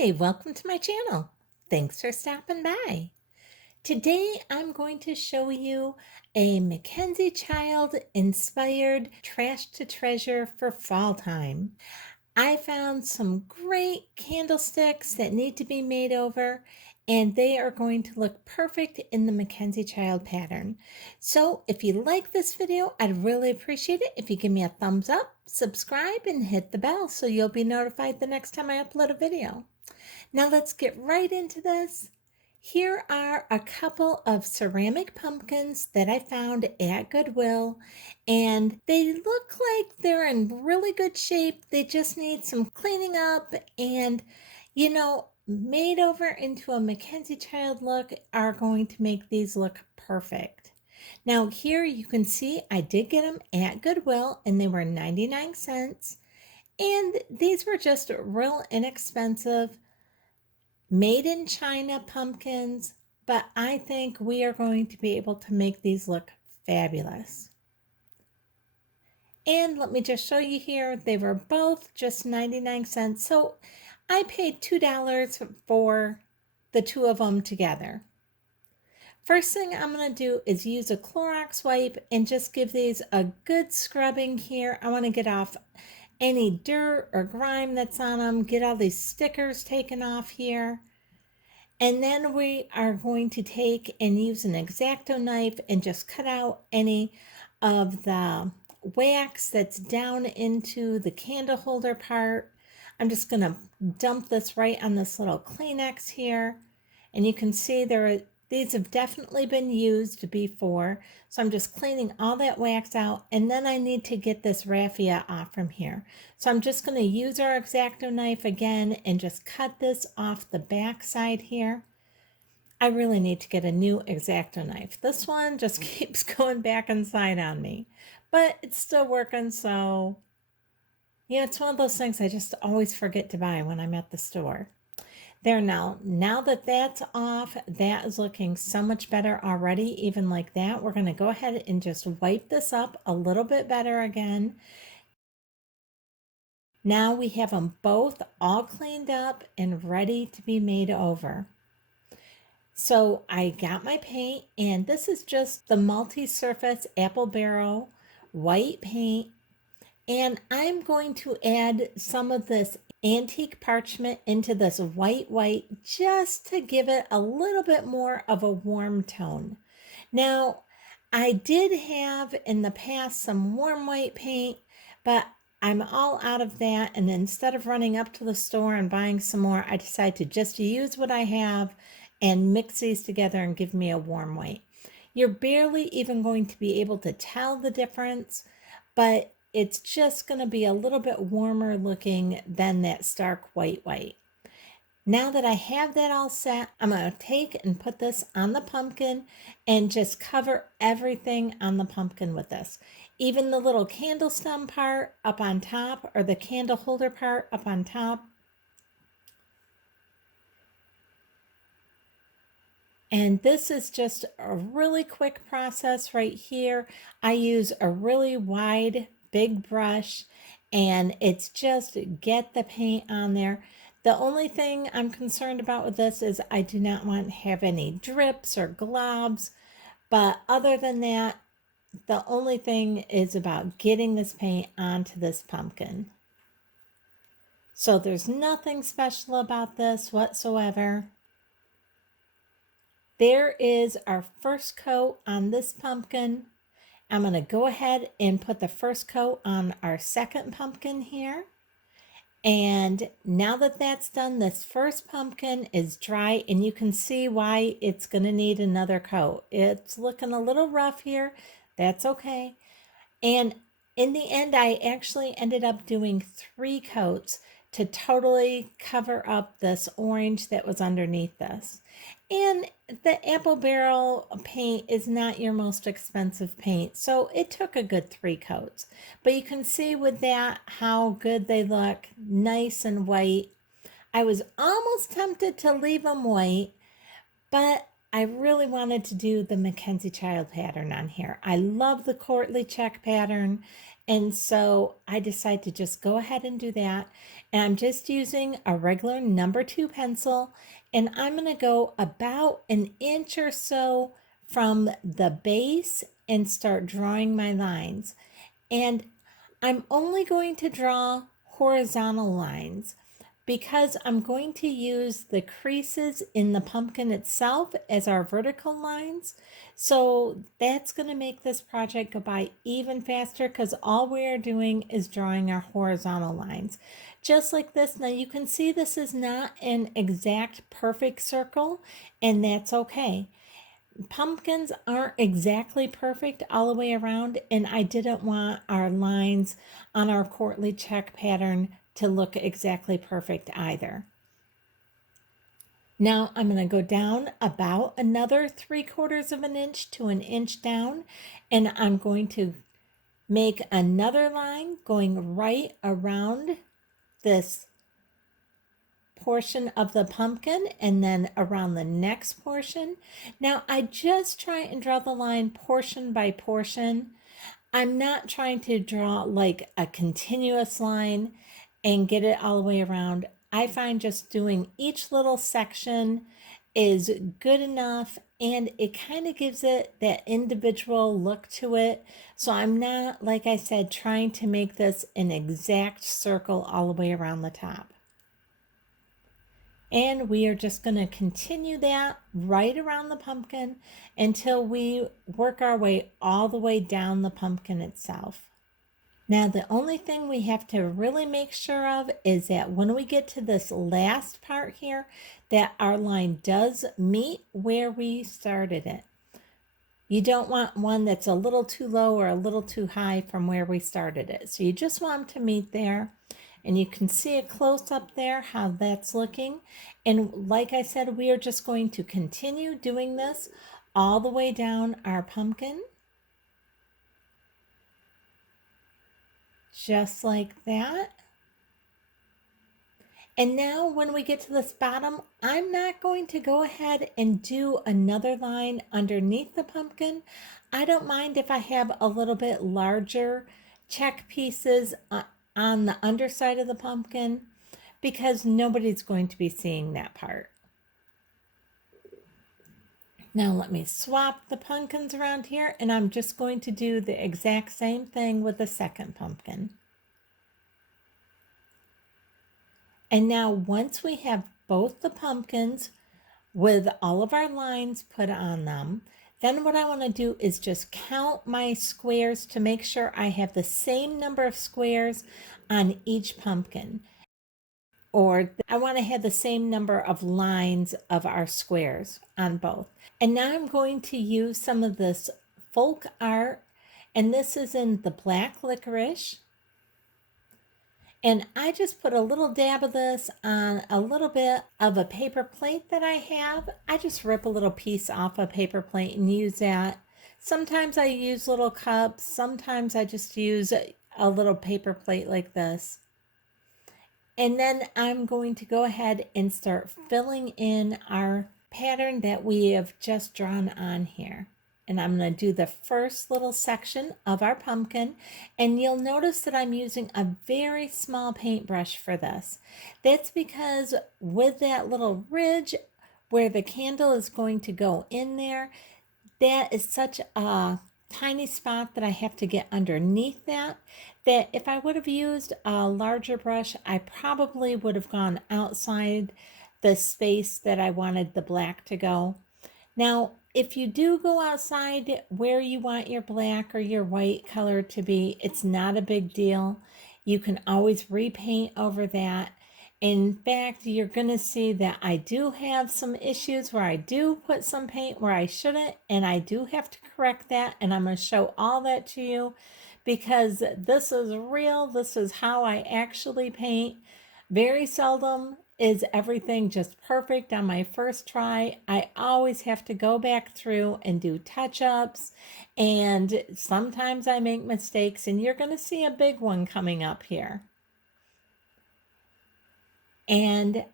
Hi, welcome to my channel. Thanks for stopping by. Today I'm going to show you a MacKenzie child inspired trash to treasure for fall time. I found some great candlesticks that need to be made over, and they are going to look perfect in the MacKenzie child pattern. So if you like this video, I'd really appreciate it if you give me a thumbs up, subscribe, and hit the bell so you'll be notified the next time I upload a video. Now let's get right into this. Here are a couple of ceramic pumpkins that I found at Goodwill, and they look like they're in really good shape. They just need some cleaning up and, made over into a MacKenzie child look are going to make these look perfect. Now here you can see I did get them at Goodwill and they were 99 cents. And these were just real inexpensive, made in China pumpkins, but I think we are going to be able to make these look fabulous. And let me just show you here, they were both just 99 cents. So I paid $2 for the two of them together. First thing I'm going to do is use a Clorox wipe and just give these a good scrubbing here. I want to get off any dirt or grime that's on them, get all these stickers taken off here. And then we are going to take and use an X-Acto knife and just cut out any of the wax that's down into the candle holder part. I'm just going to dump this right on this little Kleenex here. And you can see these have definitely been used before. So I'm just cleaning all that wax out, and then I need to get this raffia off from here. So I'm just going to use our X-Acto knife again and just cut this off the back side here. I really need to get a new X-Acto knife. This one just keeps going back inside on me, but it's still working. So yeah, it's one of those things I just always forget to buy when I'm at the store. There now that that's off, that is looking so much better already. Even like that, we're going to go ahead and just wipe this up a little bit better again. Now we have them both all cleaned up and ready to be made over. So I got my paint, and this is just the multi-surface apple barrel white paint. And I'm going to add some of this antique parchment into this white just to give it a little bit more of a warm tone. Now, I did have in the past some warm white paint, but I'm all out of that. And instead of running up to the store and buying some more, I decided to just use what I have and mix these together and give me a warm white. You're barely even going to be able to tell the difference, but it's just going to be a little bit warmer looking than that stark white. Now that I have that all set, I'm going to take and put this on the pumpkin and just cover everything on the pumpkin with this. Even the little candle stem part up on top, or the candle holder part up on top. And this is just a really quick process right here. I use a really wide, big brush, and it's just get the paint on there. The only thing I'm concerned about with this is I do not want to have any drips or globs. But other than that, the only thing is about getting this paint onto this pumpkin. So there's nothing special about this whatsoever. There is our first coat on this pumpkin. I'm going to go ahead and put the first coat on our second pumpkin here. And now that that's done, this first pumpkin is dry, and you can see why it's going to need another coat. It's looking a little rough here. That's okay. And in the end, I actually ended up doing 3 coats to totally cover up this orange that was underneath this. And the apple barrel paint is not your most expensive paint, so it took a good 3 coats. But you can see with that how good they look, nice and white. I was almost tempted to leave them white, but I really wanted to do the MacKenzie child pattern on here. I love the courtly check pattern. And so I decided to just go ahead and do that. And I'm just using a regular number 2 pencil. And I'm going to go about an inch or so from the base and start drawing my lines. And I'm only going to draw horizontal lines because I'm going to use the creases in the pumpkin itself as our vertical lines. So that's going to make this project go by even faster because all we are doing is drawing our horizontal lines. Just like this. Now you can see this is not an exact perfect circle, and that's okay. Pumpkins aren't exactly perfect all the way around, and I didn't want our lines on our courtly check pattern to look exactly perfect either. Now I'm going to go down about another 3/4 of an inch to an inch down, and I'm going to make another line going right around this portion of the pumpkin and then around the next portion. Now I just try and draw the line portion by portion. I'm not trying to draw like a continuous line and get it all the way around. I find just doing each little section is good enough, and it kind of gives it that individual look to it. So I'm not, like I said, trying to make this an exact circle all the way around the top. And we are just going to continue that right around the pumpkin until we work our way all the way down the pumpkin itself. Now, the only thing we have to really make sure of is that when we get to this last part here, that our line does meet where we started it. You don't want one that's a little too low or a little too high from where we started it. So you just want them to meet there. And you can see a close up there how that's looking. And like I said, we are just going to continue doing this all the way down our pumpkin. Just like that. And now when we get to this bottom, I'm not going to go ahead and do another line underneath the pumpkin. I don't mind if I have a little bit larger check pieces on the underside of the pumpkin because nobody's going to be seeing that part. Now let me swap the pumpkins around here, and I'm just going to do the exact same thing with the second pumpkin. And now once we have both the pumpkins with all of our lines put on them, then what I want to do is just count my squares to make sure I have the same number of squares on each pumpkin. Or I want to have the same number of lines of our squares on both. And now I'm going to use some of this folk art, and this is in the black licorice. And I just put a little dab of this on a little bit of a paper plate that I have. I just rip a little piece off a paper plate and use that. Sometimes I use little cups. Sometimes I just use a little paper plate like this. And then I'm going to go ahead and start filling in our pattern that we have just drawn on here. And I'm going to do the first little section of our pumpkin. And you'll notice that I'm using a very small paintbrush for this. That's because with that little ridge where the candle is going to go in there, that is such a tiny spot that I have to get underneath that if I would have used a larger brush, I probably would have gone outside the space that I wanted the black to go. Now, if you do go outside where you want your black or your white color to be, it's not a big deal. You can always repaint over that. In fact, you're going to see that I do have some issues where I do put some paint where I shouldn't, and I do have to correct that, and I'm going to show all that to you because this is real. This is how I actually paint. Very seldom is everything just perfect on my first try. I always have to go back through and do touch-ups, and sometimes I make mistakes, and you're going to see a big one coming up here. And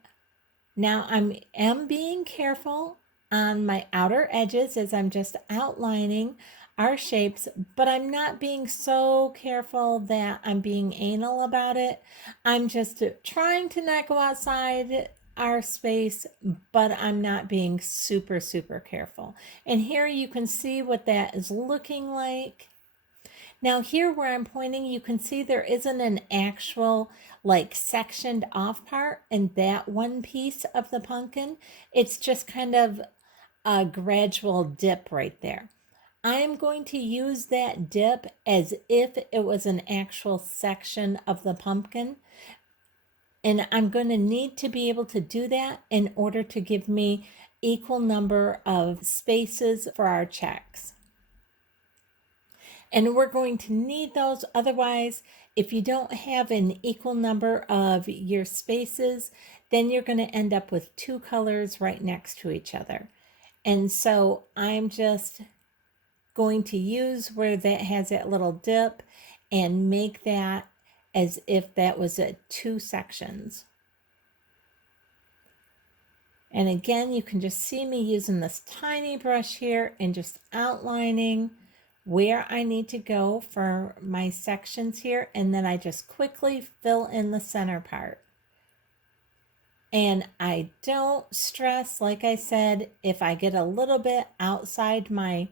now I am being careful on my outer edges as I'm just outlining our shapes, but I'm not being so careful that I'm being anal about it. I'm just trying to not go outside our space, but I'm not being super, super careful. And here you can see what that is looking like. Now here where I'm pointing, you can see there isn't an actual like sectioned off part in that one piece of the pumpkin. It's just kind of a gradual dip right there. I'm going to use that dip as if it was an actual section of the pumpkin. And I'm going to need to be able to do that in order to give me equal number of spaces for our checks. And we're going to need those. Otherwise, if you don't have an equal number of your spaces, then you're going to end up with two colors right next to each other. And so I'm just going to use where that has that little dip and make that as if that was two sections. And again, you can just see me using this tiny brush here and just outlining where I need to go for my sections here. And then I just quickly fill in the center part. And I don't stress, like I said, if I get a little bit outside my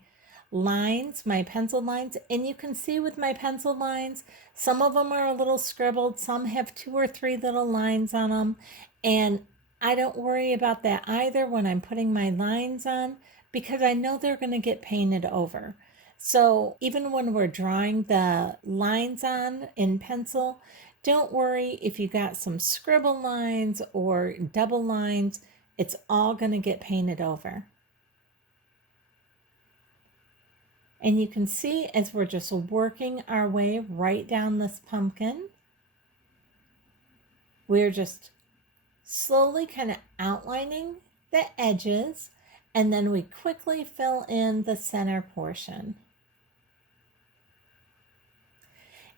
lines, my pencil lines, and you can see with my pencil lines, some of them are a little scribbled, some have 2 or 3 little lines on them, and I don't worry about that either when I'm putting my lines on because I know they're going to get painted over. So even when we're drawing the lines on in pencil, don't worry if you got some scribble lines or double lines, it's all going to get painted over. And you can see as we're just working our way right down this pumpkin, we're just slowly kind of outlining the edges, and then we quickly fill in the center portion.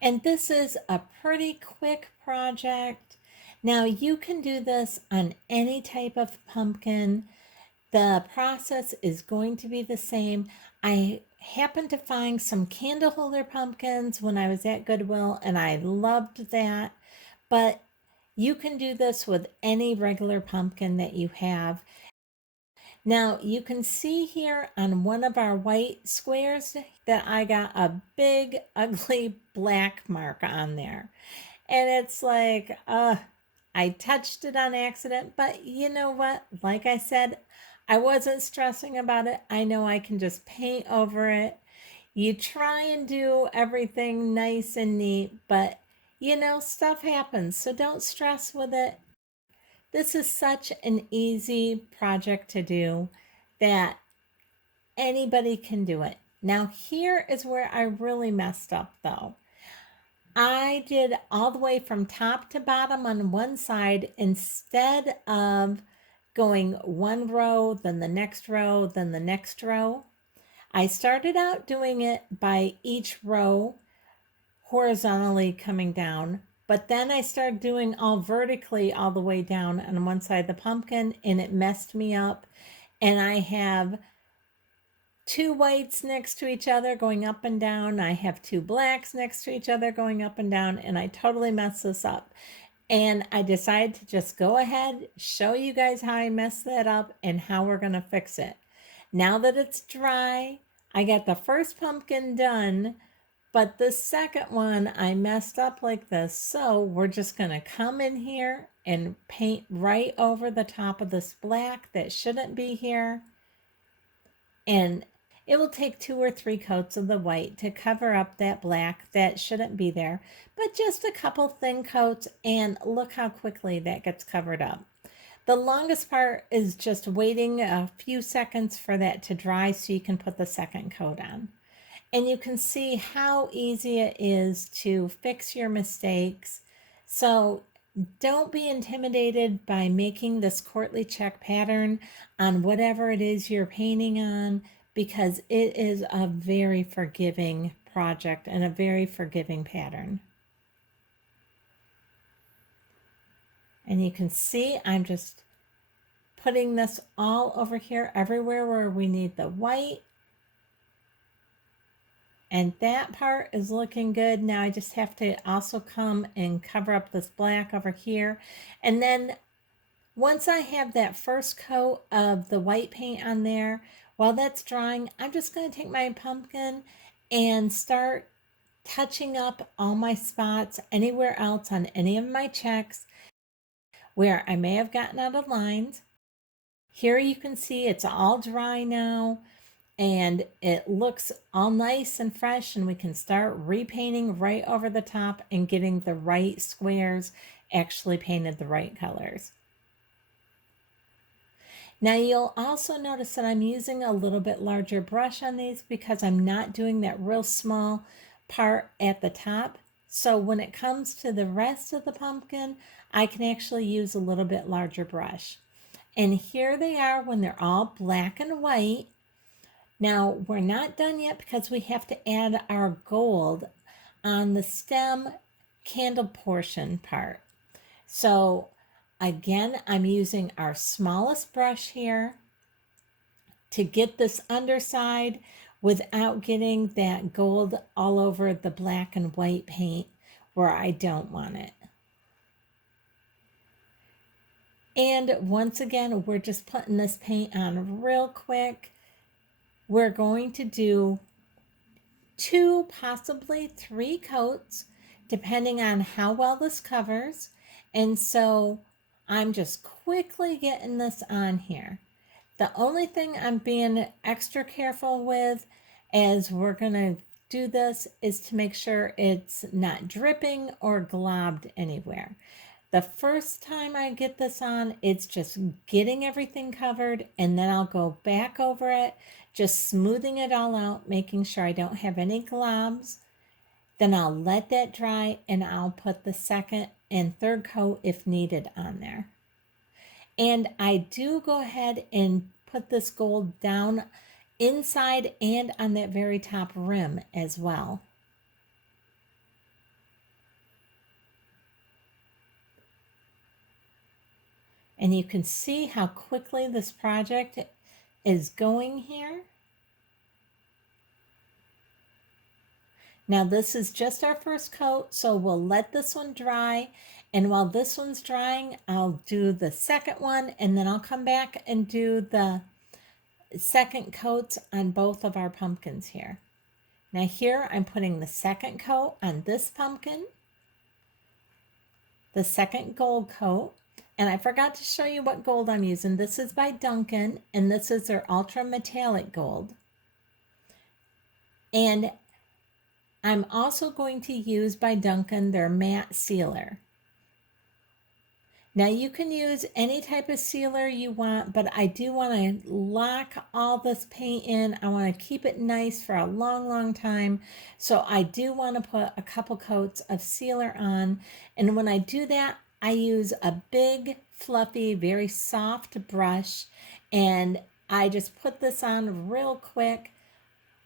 And this is a pretty quick project. Now you can do this on any type of pumpkin. The process is going to be the same. I happened to find some candle holder pumpkins when I was at Goodwill, and I loved that. But you can do this with any regular pumpkin that you have. Now you can see here on one of our white squares that I got a big ugly black mark on there. And it's like, I touched it on accident, but you know what? Like I said, I wasn't stressing about it. I know I can just paint over it. You try and do everything nice and neat, but you know, stuff happens. So don't stress with it. This is such an easy project to do that anybody can do it. Now, here is where I really messed up though. I did all the way from top to bottom on one side instead of going one row, then the next row, then the next row. I started out doing it by each row horizontally coming down, but then I started doing all vertically all the way down on one side of the pumpkin, and it messed me up. And I have 2 whites next to each other going up and down. I have 2 blacks next to each other going up and down, and I totally messed this up. And I decided to just go ahead, show you guys how I messed that up and how we're going to fix it. Now that it's dry, I got the first pumpkin done, but the second one I messed up like this. So we're just going to come in here and paint right over the top of this black that shouldn't be here. And it will take 2 or 3 coats of the white to cover up that black that shouldn't be there, but just a couple thin coats, and look how quickly that gets covered up. The longest part is just waiting a few seconds for that to dry so you can put the second coat on. And you can see how easy it is to fix your mistakes. So don't be intimidated by making this courtly check pattern on whatever it is you're painting on, because it is a very forgiving project and a very forgiving pattern. And you can see I'm just putting this all over here, everywhere where we need the white. And that part is looking good. Now I just have to also come and cover up this black over here. And then once I have that first coat of the white paint on there, while that's drying, I'm just going to take my pumpkin and start touching up all my spots anywhere else on any of my checks where I may have gotten out of lines. Here you can see it's all dry now and it looks all nice and fresh, and we can start repainting right over the top and getting the right squares actually painted the right colors. Now you'll also notice that I'm using a little bit larger brush on these because I'm not doing that real small part at the top. So when it comes to the rest of the pumpkin, I can actually use a little bit larger brush. And here they are when they're all black and white. Now we're not done yet because we have to add our gold on the stem candle portion part. So again, I'm using our smallest brush here to get this underside without getting that gold all over the black and white paint where I don't want it. And once again, we're just putting this paint on real quick. We're going to do 2, possibly 3 coats, depending on how well this covers. And so I'm just quickly getting this on here. The only thing I'm being extra careful with as we're going to do this is to make sure it's not dripping or globbed anywhere. The first time I get this on, it's just getting everything covered, and then I'll go back over it, just smoothing it all out, making sure I don't have any globs. Then I'll let that dry, and I'll put the second and third coat if needed on there. And I do go ahead and put this gold down inside and on that very top rim as well. And you can see how quickly this project is going here. Now this is just our first coat, so we'll let this one dry. And while this one's drying, I'll do the second one, and then I'll come back and do the second coats on both of our pumpkins here. Now here I'm putting the second coat on this pumpkin, the second gold coat. And I forgot to show you what gold I'm using. This is by Duncan, and this is their ultra metallic gold. And I'm also going to use by Duncan their matte sealer. Now you can use any type of sealer you want, but I do want to lock all this paint in. I want to keep it nice for a long, long time. So I do want to put a couple coats of sealer on. And when I do that, I use a big, fluffy, very soft brush, and I just put this on real quick,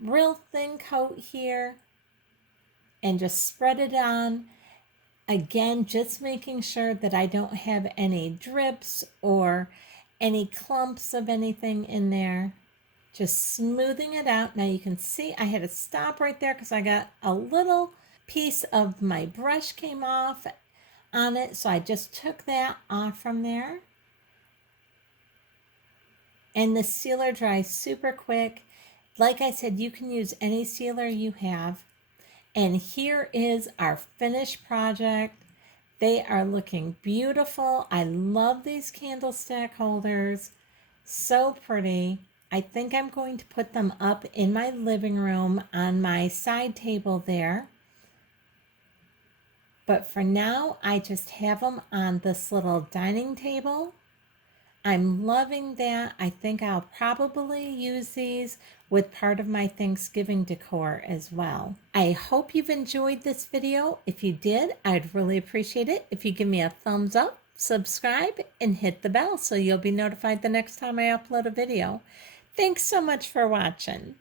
real thin coat here, and just spread it on. Again, just making sure that I don't have any drips or any clumps of anything in there. Just smoothing it out. Now you can see I had to stop right there because I got a little piece of my brush came off on it, so I just took that off from there. And the sealer dries super quick. Like I said, you can use any sealer you have. And here is our finished project. They are looking beautiful. I love these candlestick holders. So pretty. I think I'm going to put them up in my living room on my side table there. But for now, I just have them on this little dining table. I'm loving that. I think I'll probably use these with part of my Thanksgiving decor as well. I hope you've enjoyed this video. If you did, I'd really appreciate it if you give me a thumbs up, subscribe, and hit the bell so you'll be notified the next time I upload a video. Thanks so much for watching.